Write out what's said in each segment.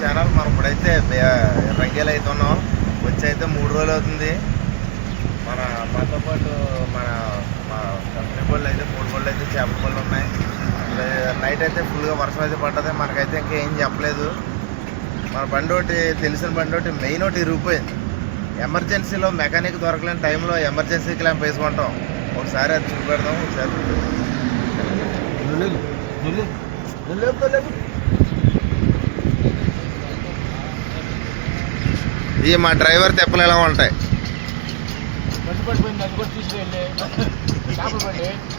Channel మనం ఇప్పుడైతే రంగేలు అయితే ఉన్నాం. వచ్చి అయితే మూడు రోజులు అవుతుంది. మన మాతో పాటు మన మా కంపెనీ బళ్ళు అయితే మూడు బళ్ళు అయితే చేపల బళ్ళు ఉన్నాయి. నైట్ అయితే ఫుల్గా వర్షం అయితే పడ్డది. మనకైతే ఇంకేం చెప్పలేదు. మన బండి ఒకటి తెలిసిన బండి ఒకటి మెయిన్ ఒకటి ఇరిగిపోయింది. ఎమర్జెన్సీలో మెకానిక్ దొరకలేని టైంలో ఎమర్జెన్సీ క్లాంప్ వేసుకుంటాం. ఒకసారి అది చూపెడదాం ఒకసారి ఇవి మా డ్రైవర్ తెప్పలు ఎలా ఉంటాయి?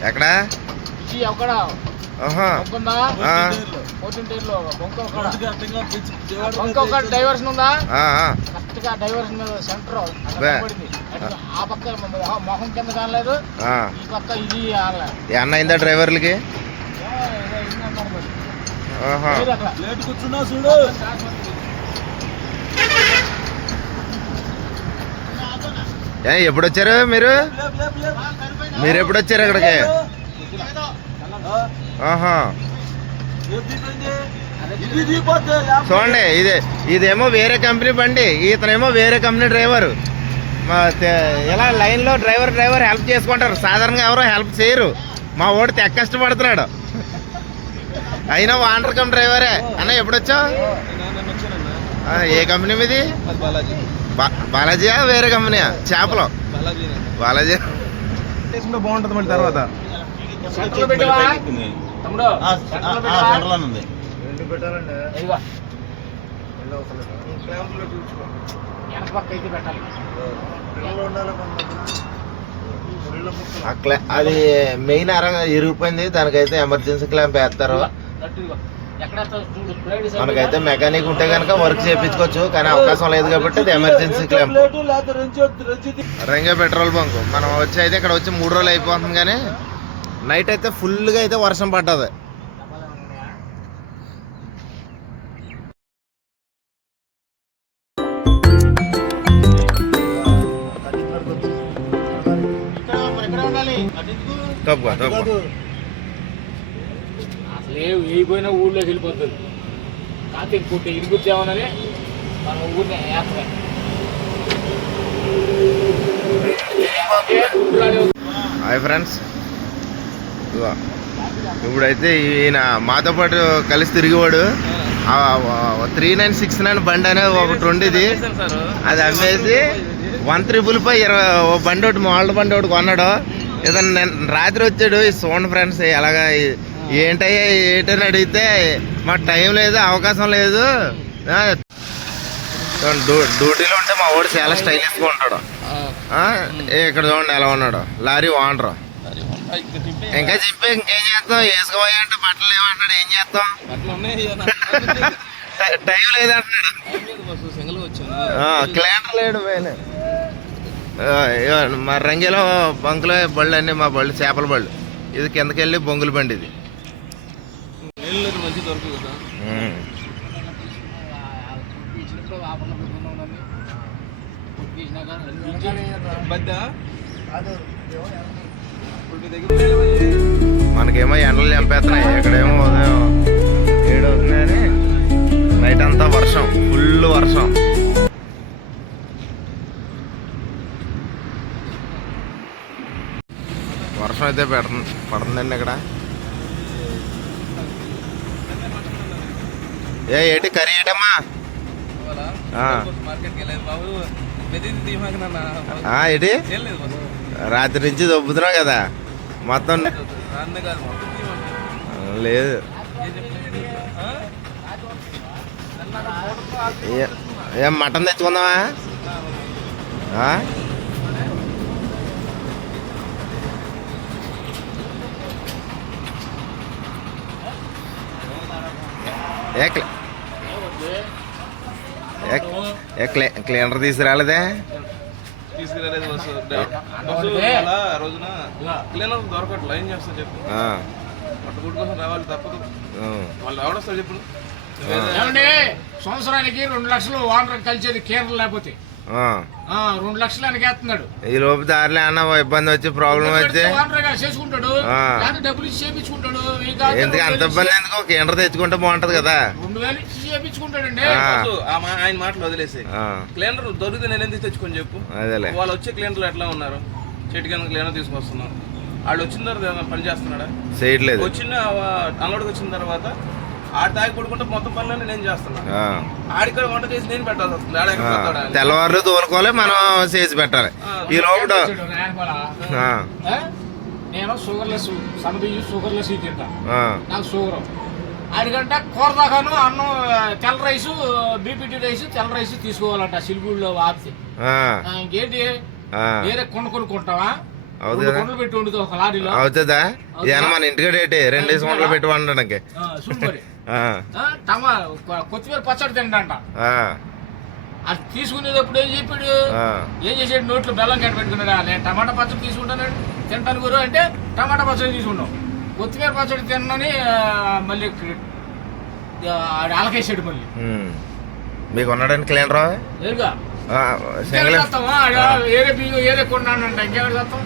ఎక్కడ? డైవర్షన్ ఉందా? ఆ, ఆ. కరెక్ట్గా డైవర్షన్ మీద సెంటర్. ఆ. పక్క ఆ మొహం కింద కానలేదు. ఈ పక్క ఇది అన్న అయిందా డ్రైవర్లకి? కూర్చున్నా చూడు. ఎప్పుడు వచ్చారు మీరు? మీరు ఎప్పుడు వచ్చారు ఇక్కడికి ఆహా. చూడండి ఇది ఇదేమో వేరే కంపెనీ బండి ఇతనేమో వేరే కంపెనీ డ్రైవరు. మా ఇలా లైన్లో డ్రైవర్ డ్రైవర్ హెల్ప్ చేసుకుంటారు. సాధారణంగా ఎవరో హెల్ప్ చేయరు. మా ఓడి తెగ కష్టపడుతున్నాడు. అయినా వాంటర్ కమ్ డ్రైవరే. అన్న ఎప్పుడొచ్చావు వచ్చావు నేను వచ్చానన్నా. ఆ, ఏ కంపెనీ మీది? బాలాజీ. బాలాజీయా? వేరే కంపెనీయా చేపలు? బాలాజీ బాగుంటుంది మళ్ళీ తర్వాత. అది మెయిన్ అర ఇరిగిపోయింది. దానికైతే ఎమర్జెన్సీ క్లాంప్ వేస్తారు. మనకైతే మెకానిక్ ఉంటే కనుక వర్క్ చేయించుకోవచ్చు కానీ అవకాశం లేదు కాబట్టి అది ఎమర్జెన్సీ తీ- రంగే పెట్రోల్ బంక్. మనం వచ్చి అయితే ఇక్కడ వచ్చి మూడు రోజులు అయిపోతుంది కానీ నైట్ అయితే ఫుల్గా అయితే వర్షం పడ్డది. తప్పుగా తప్పుగా ఏ వేయిపోయినా ఊళ్ళోకి వెళ్ళిపోతుంది. కాకపోతే ఇంకోటి ఇరుగుద్దామని మన ఊరిని యాత్ర. Hi friends. ఇప్పుడైతే ఈయన మాతో పాటు కలిసి తిరిగేవాడు. త్రీ నైన్ సిక్స్ నైన్ బండి అనేది ఒకటి ఉండేది. అది అమ్మేసి వన్ త్రిపుల్ పై ఇరవై ఓ బండి ఒకటి మాల్డ్ బండి ఒకటి కొన్నాడు. ఏదన్నా రాత్రి వచ్చాడు ఈ చూడండి ఫ్రెండ్స్ ఎలాగా ఏంటయ్యా ఏంటని అడిగితే మాకు టైం లేదు అవకాశం లేదు. డ్యూటీలో ఉంటే మా వాడు చాలా స్టైలిష్గా ఉంటాడు. ఇక్కడ చూడండి ఎలా ఉన్నాడు. Lorry owner. ఇంకా చెప్పి ఇంకేం చేస్తాం? వేసుకోబోయా అంటే బట్టలు ఏమంటాడు ఏం చేస్తాం? టై- లేదంటున్నాడు క్లాంటర్ లేడు మా రంగిలో బంకులో బళ్ళు అన్ని మా బళ్ళు చేపల బళ్ళు. ఇది కిందకి వెళ్ళి బొంగుల బండి ఇది. మంచి దొరకదు కదా. మనకేమో ఎండలు చంపేస్తున్నాయి. ఇక్కడేమో ఉదయం ఏడు అవుతుందని నైట్ అంతా వర్షం ఫుల్ వర్షం. వర్షం అయితే పెడుతుంది పడుతుందండి ఇక్కడ. ఏ ఏంటి కర్రీ ఏంటమ్మా ఏంటి? రాత్రి నుంచి దొబ్బుతున్నావు కదా. మొత్తం లేదు ఏం మటన్ తెచ్చుకుందామా? ఏ క్లీనర్ తీసుకురాలేదే? తీసుకురాలేదు బస్సు. బస్సు రోజున? క్లీనర్ దొరకట్లేదు ఏం చేస్తా చెప్పు. ఆ, పట్టుకుడు కోసం రావాలి తప్పదు. వాళ్ళు ఎవడొస్తారు చెప్పు? ఏమండి? సంవత్సరానికి రెండు లక్షలు వాటర్ కలిసేది కేరళ లేకపోతే. రెండు లక్షలు వెనకేస్తున్నాడు ఈ లోపు దారిలో అన్న ఇబ్బంది వచ్చి ప్రాబ్లం వచ్చి? చేసుకుంటాడు. డబ్బులు ఇచ్చి కాదు ఎందుకు అంత ఇబ్బంది ఎందుకు? ఒక తెచ్చుకుంటే బాగుంటది కదా. రెండు వేలు ఇచ్చి మా- ఆయన మాటలు వదిలేసి. క్లీనర్ దొరికితే నేను ఎందుకు తెచ్చుకొని చెప్పు? అదేలే. వాళ్ళు వచ్చే క్లీనర్లు ఎట్లా ఉన్నారు? చెట్టు కింద క్లీనర్ తీసుకొస్తున్నారు వాళ్ళు వచ్చిన తర్వాత పని చేస్తున్నాడా? చేయట్లేదు. వచ్చిన అంగడికి వచ్చిన తర్వాత ఆడ తాగి పడుకుంటే మొత్తం పనులన్నీ నేను చేస్తున్నా. ఆ, ఆడిక్కడ వంట చేసి నేను పెట్టాల్సి వస్తుంది. తెల్లవారులు తోలుకోవాలి మనం చేసి పెట్టాలి. ఈ లోపు వచ్చాడు ఆయన కూడా. ఆ, ఆ? నేను షుగర్లెస్ సన్నబియ్యం షుగర్లెస్ తింటా. ఆ, నాకు షుగర్. ఆడికంట కూర దాకాను అన్నం తెల్ల రైస్ బీపీటీ రైస్ తెల్ల రైస్ తీసుకోవాలంట సిలిగూడిలో ఆ, ఇంకేంటి? ఆ. వేరే కొండ కొనుక్కుంటావా? అవుతుందా? ఇదేనా మన ఇంటికి ఏంటి? రెండు వంటలు పెట్టి వండడానికి. కొత్తిమీర పచ్చడి తింటంట అది తీసుకునేటప్పుడు ఏం చెప్పాడు. ఏం చేసాడు? నోట్లో బెల్లం కట్ట పెట్టుకున్నాడా? నేను టమాటా పచ్చడి తీసుకుంటాను తింటాను గురు అంటే టమాటా పచ్చడి తీసుకున్నాం. కొత్తిమీర పచ్చడి తిన్నాని మళ్ళీ అలకేసాడు మళ్ళీ. మీకు ఉన్నాడండి క్లీనరా? సింగిల్ ఏరే బియ్యం ఏరే కొన్నానంట. ఇంకెవరు చేస్తాం.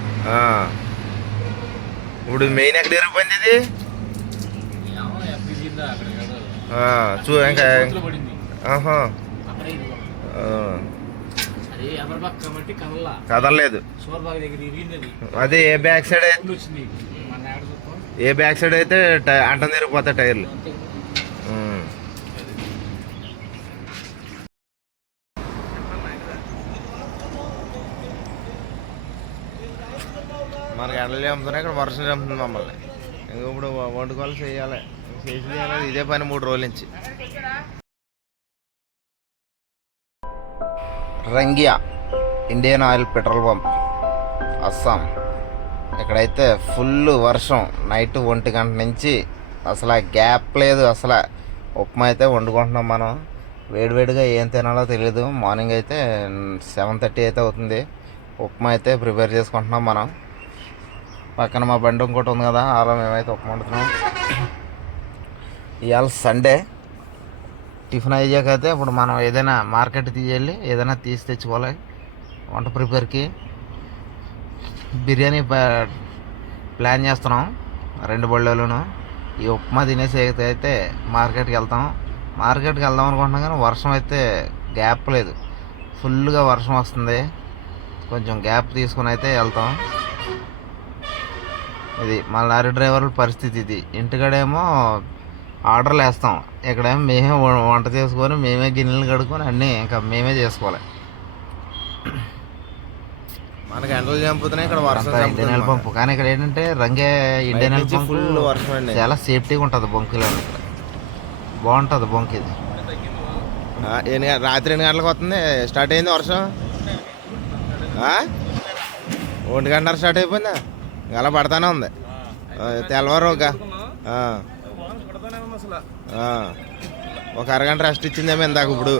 ఇప్పుడు మెయిన్ ఎక్కడ ఇరిగిపోయింది ఇది చూ ఇంకా కదలలేదు. అది. ఏ బ్యాక్ సైడ్ ఏ బ్యాక్ సైడ్ అయితే అంటం తిరిగిపోతాయి టైర్లు. మనకి ఎండలు చంపుతున్నాయి ఇక్కడ వర్షం చంపుతుంది మమ్మల్ని. ఇంకా ఇప్పుడు వండుకోవాలి చేయాలి. చేసి చేయాలి ఇదే పని మూడు రోజుల నుంచి. Rangia Indian oil petrol pump Assam. ఇక్కడైతే ఫుల్ వర్షం నైట్ ఒంటి గంట నుంచి అసలు గ్యాప్ లేదు అసలు ఉప్మా అయితే వండుకుంటున్నాం మనం. వేడివేడిగా ఏం తినాలో తెలియదు మార్నింగ్ అయితే సెవెన్ థర్టీ అయితే అవుతుంది. ఉప్మా అయితే ప్రిపేర్ చేసుకుంటున్నాం మనం. పక్కన మా బండి ఇంకోటి ఉంది కదా అలా మేమైతే ఒప్పమంటున్నాం ఇవాళ సండే టిఫిన్ అయ్యాకైతే ఇప్పుడు మనం ఏదైనా మార్కెట్ తీయాలి ఏదైనా తీసి తెచ్చుకోవాలి వంట ప్రిపేర్కి. బిర్యానీ ప్లాన్ చేస్తున్నాం రెండు బళ్ళలోను. ఈ ఉప్మా తినేసి అయితే అయితే మార్కెట్కి వెళ్తాం. మార్కెట్కి వెళ్దాం అనుకుంటున్నాం కానీ వర్షం అయితే గ్యాప్ లేదు. ఫుల్గా వర్షం వస్తుంది. కొంచెం గ్యాప్ తీసుకుని అయితే వెళ్తాం. ఇది మా లారీ డ్రైవర్ల పరిస్థితి ఇది. ఇంటికాడేమో ఆర్డర్లు వేస్తాం. ఇక్కడేమో మేమే వంట చేసుకొని మేమే గిన్నెలు కడుక్కొని అన్నీ ఇంకా మేమే చేసుకోవాలి. మనకి ఎండలు చంపుతున్నాయి ఇక్కడ వర్షం ఇండియన్ ఆయిల్ పంపు. కానీ ఇక్కడ ఏంటంటే రంగే ఇండియన్ ఆయిల్ పంపు ఫుల్ వర్షం అండి. చాలా సేఫ్టీగా ఉంటుంది బొంకులో. ఇక్కడ బాగుంటుంది బొంకు ఇది. రాత్రి ఎన్ని గంటలకు వస్తుంది? స్టార్ట్ అయింది వర్షం? ఒంటి గంటన్నర స్టార్ట్ అయిపోయిందా? అలా పడతానే ఉంది. తెల్లవారు ఒక. ఒక అరగంట రెస్ట్ ఇచ్చిందేమో ఇందాక ఇప్పుడు.